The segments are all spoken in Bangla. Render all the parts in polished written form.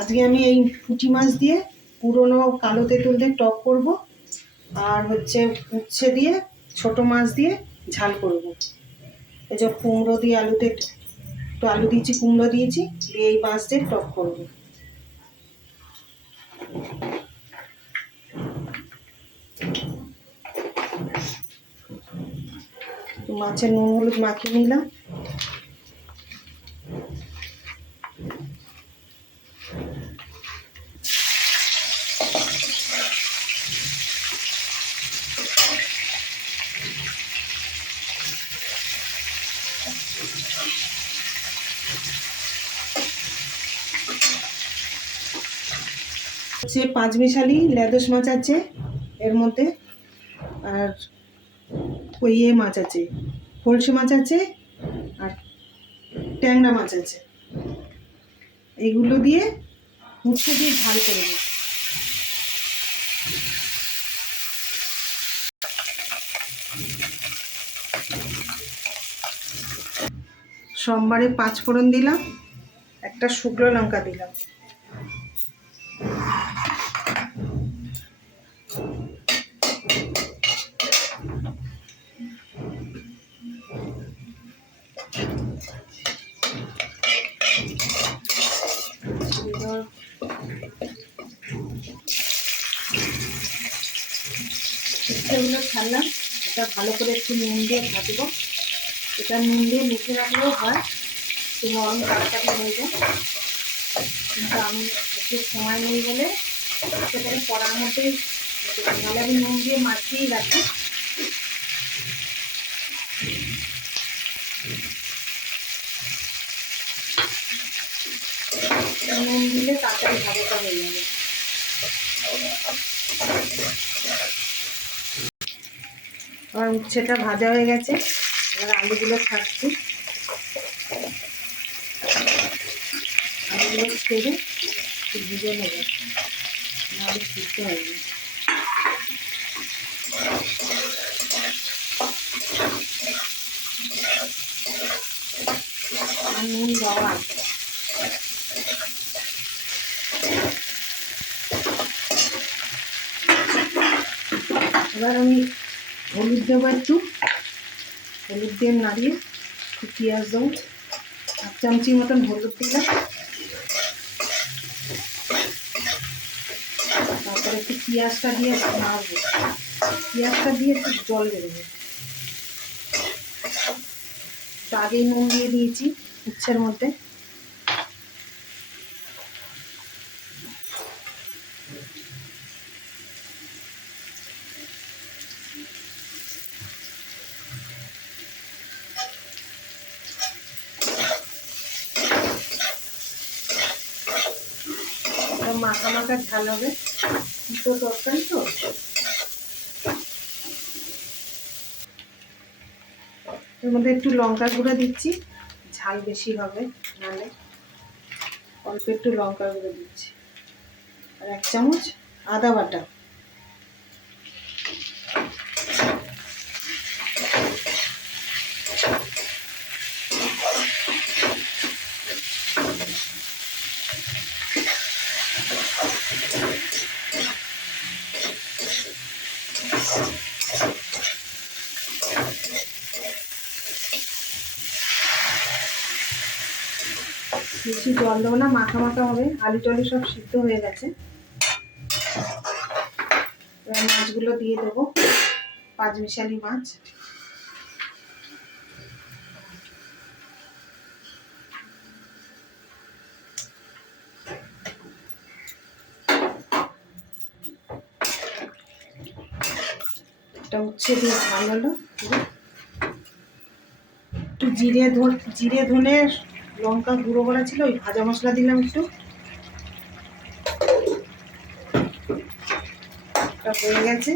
আজকে আমি এই পুঁটি মাছ দিয়ে পুরনো কালো তেঁতুল দিয়ে টক করব, আর হচ্ছে উচ্ছে দিয়ে ছোট মাছ দিয়ে ঝাল করব। এই যে কুমড়ো দিয়ে আলুতে একটু আলু দিয়েছি, কুমড়ো দিয়েছি, দিয়ে এই মাছ দিয়ে টক করব। মাছের নুন হলুদ মাখিয়ে নিলাম। হচ্ছে পাঁচমিশালি লেদোস মাছ আছে এর মধ্যে, আর ওই মাছ আছে, কলসি মাছ আছে, আর ট্যাংরা মাছ আছে। এইগুলো দিয়ে উচ্ছে দিয়ে ঝাল করব। সোমবারে 5 ফোড়ন দিলাম, একটা শুকনো লঙ্কা দিলাম। উচ্ছেগুলো ছাড়লাম, এটা ভালো করে একটু নুন দিয়ে ভাজবো। এটা নুন দিয়ে মুখে রাখলেও হয়, একটু নরম তাড়াতাড়ি হয়ে যায়, কিন্তু আমি একটু সময় নেই বলে সেটাকে কড়ার মধ্যেই, তাহলে আমি নুন দিয়ে মাখিয়েই রাখি। নুন দিলে তাড়াতাড়ি ভাজাটা হয়ে যাবে। আমার উচ্ছেটা ভাজা হয়ে গেছে, এবার আলুগুলো ছাড়ছি। আলুগুলো ছেড়ে একটু ভিজে নেবে, নাহলে সিদ্ধ হয়ে যাবে। আর নুন দেওয়া আছে। এবার আমি হলুদ দেবো, একটু হলুদ দিয়ে নাড়িয়ে একটু পেঁয়াজ দেবো, 1 চামচি মতন হলুদ দিলাম। তারপরে একটু পেঁয়াজটা দিয়ে নাড়বো, পেঁয়াজটা দিয়ে একটু জল বেরোবে। আগেই নুন দিয়ে দিয়েছি উচ্ছের মধ্যে। মাখা মাখা ঝাল হবে, দুটো তরকারি তো। এর মধ্যে একটু লঙ্কা গুঁড়ো দিচ্ছি, ঝাল বেশি হবে নাহলে। অল্প একটু লঙ্কা গুঁড়ো দিচ্ছি, আর 1 চামচ আদা বাটা। বেশি জল দেবো না, মাখা মাখা হবে, আলু টালু সব সিদ্ধ হয়ে গেছে। এবার মাছগুলো দিয়ে দেবো, পাঁচমিশালি মাছ। এটা উচ্ছে দিয়ে ঝাল হলো। একটু জিরে ধনে লঙ্কা গুঁড়ো করা ছিল, ওই ভাজা মশলা দিলাম একটু। এটা হয়ে গেছে।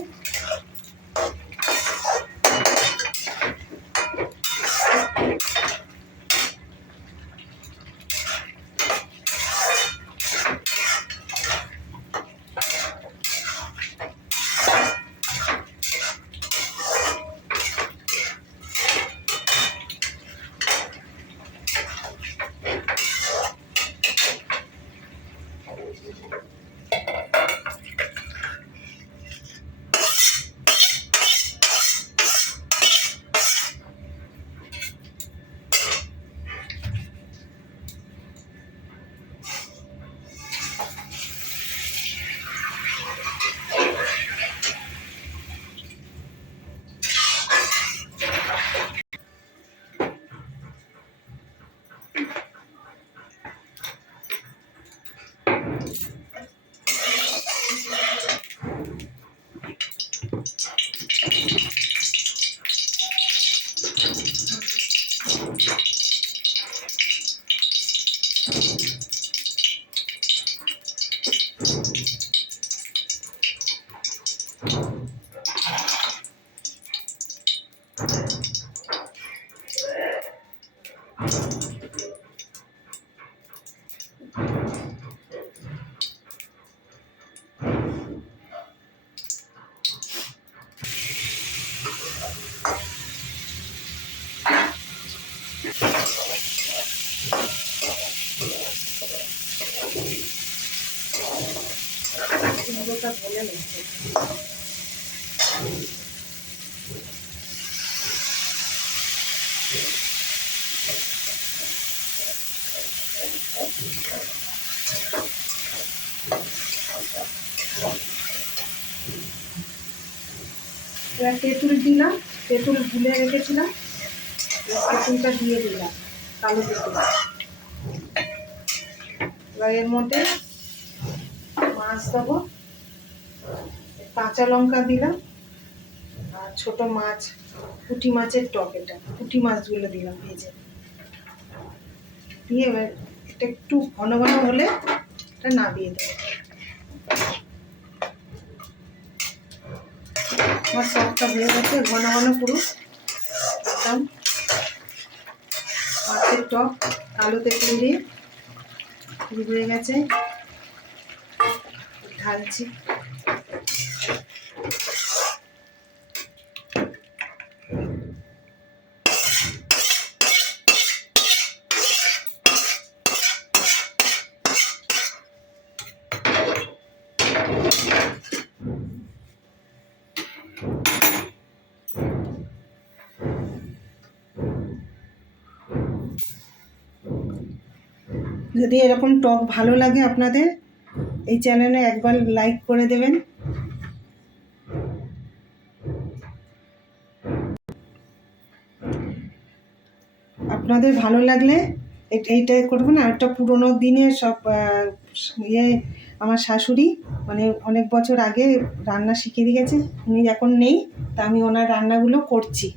কুমড়োটা ভেজে নিচ্ছে। এবার তেঁতুল দিলাম, তেঁতুল ভুলে রেখেছিলাম, তেঁতুলটা দিয়ে দিলাম, কালো তেঁতুল। এবার এর মধ্যে মাছ দেবো, কাঁচা লঙ্কা দিলাম, আর ছোট মাছ, পুঁটি মাছের টক, এটা পুঁটি মাছগুলো দিলাম ভেজে। দিয়ে এবার এটা একটু ঘন ঘন হলে এটা নামিয়ে দেবো। আমার সবটা হয়ে গেছে, ঘন ঘন পুরো একদম মাছের টক কালো তেঁতুল দিয়ে পুরো হয়ে গেছে। ঢালছি। যদি এরকম টক ভালো লাগে আপনাদের, এই চ্যানেলে একবার লাইক করে দেবেন। আপনাদের ভালো লাগলে এইটাই করবেন। আর একটা পুরোনো দিনের সব আমার শাশুড়ি মানে অনেক বছর আগে রান্না শিখে দিয়ে গেছে, উনি এখন নেই, তা আমি ওনার রান্নাগুলো করছি।